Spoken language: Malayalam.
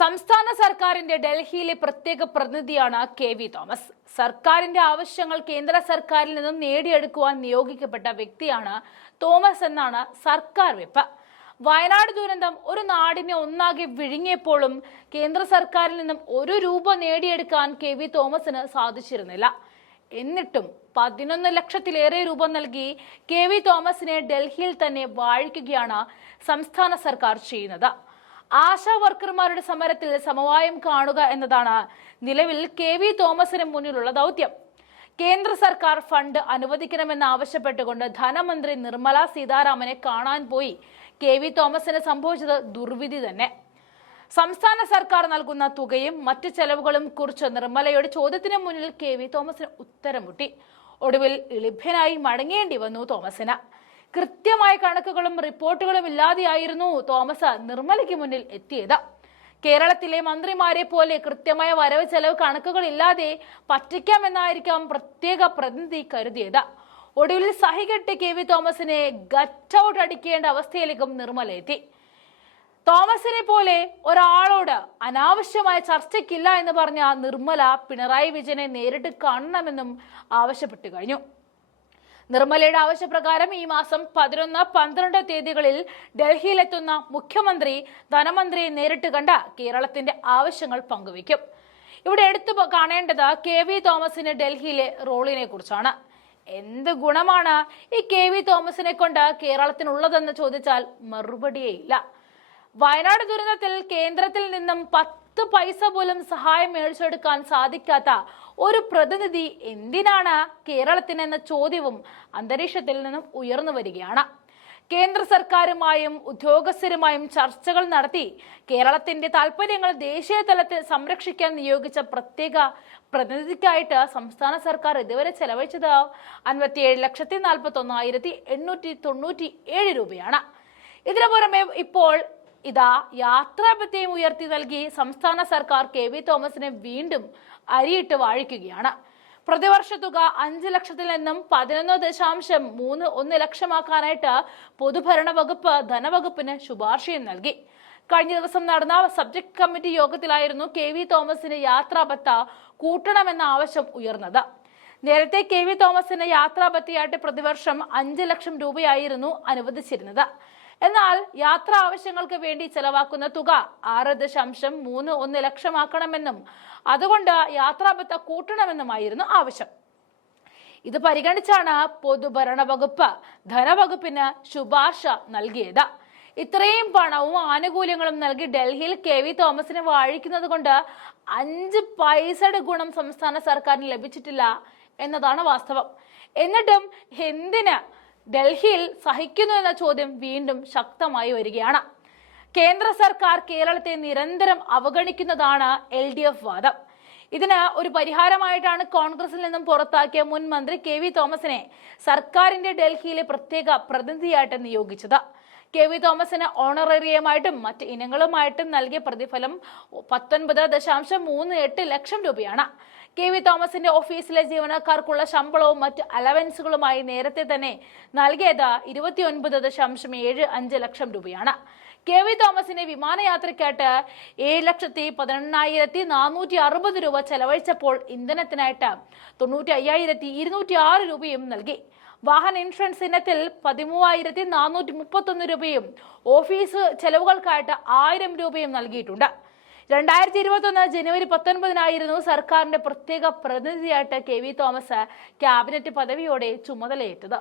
സംസ്ഥാന സർക്കാരിന്റെ ഡൽഹിയിലെ പ്രത്യേക പ്രതിനിധിയാണ് കെ.വി. തോമസ്. സർക്കാരിന്റെ ആവശ്യങ്ങൾ കേന്ദ്ര സർക്കാരിൽ നിന്നും നേടിയെടുക്കുവാൻ നിയോഗിക്കപ്പെട്ട വ്യക്തിയാണ് തോമസ് എന്നാണ് സർക്കാർ വെപ്പ്. വയനാട് ദുരന്തം ഒരു നാടിനെ ഒന്നാകെ വിഴുങ്ങിയപ്പോഴും കേന്ദ്ര സർക്കാരിൽ നിന്നും ഒരു രൂപ നേടിയെടുക്കാൻ കെ.വി. തോമസിന് സാധിച്ചിരുന്നില്ല. എന്നിട്ടും 11 ലക്ഷത്തിലേറെ രൂപ നൽകി കെ.വി. തോമസിനെ ഡൽഹിയിൽ തന്നെ വാഴിക്കുകയാണ് സംസ്ഥാന സർക്കാർ ചെയ്യുന്നത്. ആശാ വർക്കർമാരുടെ സമരത്തിൽ സമവായം കാണുക എന്നതാണ് നിലവിൽ കെ.വി. തോമസിന് മുന്നിലുള്ള ദൗത്യം. കേന്ദ്ര സർക്കാർ ഫണ്ട് അനുവദിക്കണമെന്ന് ആവശ്യപ്പെട്ടുകൊണ്ട് ധനമന്ത്രി നിർമ്മല സീതാരാമനെ കാണാൻ പോയി കെ.വി. തോമസിന് സംഭവിച്ചത് ദുർവിധി തന്നെ. സംസ്ഥാന സർക്കാർ നൽകുന്ന തുകയും മറ്റ് ചെലവുകളും കുറിച്ച് നിർമ്മലയുടെ ചോദ്യത്തിന് മുന്നിൽ കെ.വി. തോമസിന് ഉത്തരം മുട്ടി. ഒടുവിൽ എളിഭ്യനായി മടങ്ങേണ്ടി വന്നു തോമസിന്. കൃത്യമായ കണക്കുകളും റിപ്പോർട്ടുകളും ഇല്ലാതെയായിരുന്നു തോമസ് നിർമ്മലയ്ക്ക് മുന്നിൽ എത്തിയത്. കേരളത്തിലെ മന്ത്രിമാരെ പോലെ കൃത്യമായ വരവ് ചെലവ് കണക്കുകൾ ഇല്ലാതെ പറ്റിക്കാമെന്നായിരിക്കാം പ്രത്യേക പ്രതിനിധി കരുതിയത്. ഒടുവിൽ സഹികെട്ട് കെ.വി. തോമസിനെ ഗറ്റ് ഔട്ട് അടിക്കേണ്ട അവസ്ഥയിലേക്കും നിർമ്മല എത്തി. തോമസിനെ പോലെ ഒരാളോട് അനാവശ്യമായ ചർച്ചയ്ക്കില്ല എന്ന് പറഞ്ഞ നിർമ്മല പിണറായി വിജയനെ നേരിട്ട് കാണണമെന്നും ആവശ്യപ്പെട്ടു കഴിഞ്ഞു. നിർമ്മലയുടെ ആവശ്യപ്രകാരം ഈ മാസം 11, 12 തീയതികളിൽ ഡൽഹിയിലെത്തുന്ന മുഖ്യമന്ത്രി ധനമന്ത്രിയെ നേരിട്ട് കണ്ട കേരളത്തിന്റെ ആവശ്യങ്ങൾ പങ്കുവയ്ക്കും. ഇവിടെ എടുത്തു കാണേണ്ടത് കെ.വി. തോമസിന് ഡൽഹിയിലെ റോളിനെ കുറിച്ചാണ്. എന്ത് ഗുണമാണ് ഈ കെ.വി. തോമസിനെ കൊണ്ട് കേരളത്തിനുള്ളതെന്ന് ചോദിച്ചാൽ മറുപടിയേ ഇല്ല. വയനാട് ദുരന്തത്തിൽ കേന്ദ്രത്തിൽ നിന്നും 10 പൈസ പോലും സഹായം മേടിച്ചെടുക്കാൻ സാധിക്കാത്ത ഒരു പ്രതിനിധി എന്തിനാണ് കേരളത്തിനെന്ന ചോദ്യവും അന്തരീക്ഷത്തിൽ നിന്നും ഉയർന്നു വരികയാണ്. കേന്ദ്ര സർക്കാരുമായും ഉദ്യോഗസ്ഥരുമായും ചർച്ചകൾ നടത്തി കേരളത്തിന്റെ താൽപര്യങ്ങൾ ദേശീയ തലത്തിൽ സംരക്ഷിക്കാൻ നിയോഗിച്ച പ്രത്യേക പ്രതിനിധിക്കായിട്ട് സംസ്ഥാന സർക്കാർ ഇതുവരെ ചെലവഴിച്ചത് 57,41,897 രൂപയാണ്. ഇതിനു പുറമെ ഇപ്പോൾ ഇതാ യാത്രാഭത്യം ഉയർത്തി നൽകി സംസ്ഥാന സർക്കാർ കെ.വി. തോമസിനെ വീണ്ടും അരിയിട്ട് വാഴിക്കുകയാണ്. പ്രതിവർഷ തുക 5 ലക്ഷത്തിൽ നിന്നും 11.31 ലക്ഷമാക്കാനായിട്ട് പൊതുഭരണ വകുപ്പ് ധനവകുപ്പിന് ശുപാർശയും നൽകി. കഴിഞ്ഞ ദിവസം നടന്ന സബ്ജക്ട് കമ്മിറ്റി യോഗത്തിലായിരുന്നു കെ.വി. തോമസിന് യാത്രാഭത്ത കൂട്ടണമെന്ന ആവശ്യം ഉയർന്നത്. നേരത്തെ കെ.വി. തോമസിന് യാത്രാഭത്തയായിട്ട് പ്രതിവർഷം 5 ലക്ഷം രൂപയായിരുന്നു അനുവദിച്ചിരുന്നത്. എന്നാൽ യാത്രാ ആവശ്യങ്ങൾക്ക് വേണ്ടി ചെലവാക്കുന്ന തുക 6.31 ലക്ഷമാക്കണമെന്നും അതുകൊണ്ട് യാത്രാഭത്ത കൂട്ടണമെന്നുമായിരുന്നു ആവശ്യം. ഇത് പരിഗണിച്ചാണ് പൊതുഭരണ വകുപ്പ് ധനവകുപ്പിന് ശുപാർശ നൽകിയത്. ഇത്രയും പണവും ആനുകൂല്യങ്ങളും നൽകി ഡൽഹിയിൽ കെ.വി. തോമസിനെ വാഴിക്കുന്നത് കൊണ്ട് 5 പൈസയുടെ ഗുണം സംസ്ഥാന സർക്കാരിന് ലഭിച്ചിട്ടില്ല എന്നതാണ് വാസ്തവം. എന്നിട്ടും എന്തിന് ഡൽഹിയിൽ സഹിക്കുന്നു എന്ന ചോദ്യം വീണ്ടും ശക്തമായി വരികയാണ്. കേന്ദ്ര സർക്കാർ കേരളത്തെ നിരന്തരം അവഗണിക്കുന്നതാണ് LDF വാദം. ഇതിന് ഒരു പരിഹാരമായിട്ടാണ് കോൺഗ്രസിൽ നിന്നും പുറത്താക്കിയ മുൻ മന്ത്രി കെ.വി. തോമസിനെ സർക്കാരിന്റെ ഡൽഹിയിലെ പ്രത്യേക പ്രതിനിധിയായിട്ട് നിയോഗിച്ചത്. കെ.വി. തോമസിന് ഓണറേറിയമായിട്ടും മറ്റ് ഇനങ്ങളുമായിട്ടും നൽകിയ പ്രതിഫലം 19.38 ലക്ഷം രൂപയാണ്. കെ.വി. തോമസിന്റെ ഓഫീസിലെ ജീവനക്കാർക്കുള്ള ശമ്പളവും മറ്റ് അലവൻസുകളുമായി നേരത്തെ തന്നെ നൽകിയത് 29.75 ലക്ഷം രൂപയാണ്. കെ.വി. തോമസിന്റെ വിമാനയാത്രയ്ക്കായിട്ട് 7,18,460 രൂപ ചെലവഴിച്ചപ്പോൾ ഇന്ധനത്തിനായിട്ട് 95,206 രൂപയും നൽകി. വാഹന ഇൻഷുറൻസ് ഇനത്തിൽ 13,431 രൂപയും ഓഫീസ് ചെലവുകൾക്കായിട്ട് 1000 രൂപയും നൽകിയിട്ടുണ്ട്. 2021 ജനുവരി 19 സർക്കാരിന്റെ പ്രത്യേക പ്രതിനിധിയായിട്ട് കെ.വി. തോമസ് ക്യാബിനറ്റ് പദവിയോടെ ചുമതലയേറ്റത്.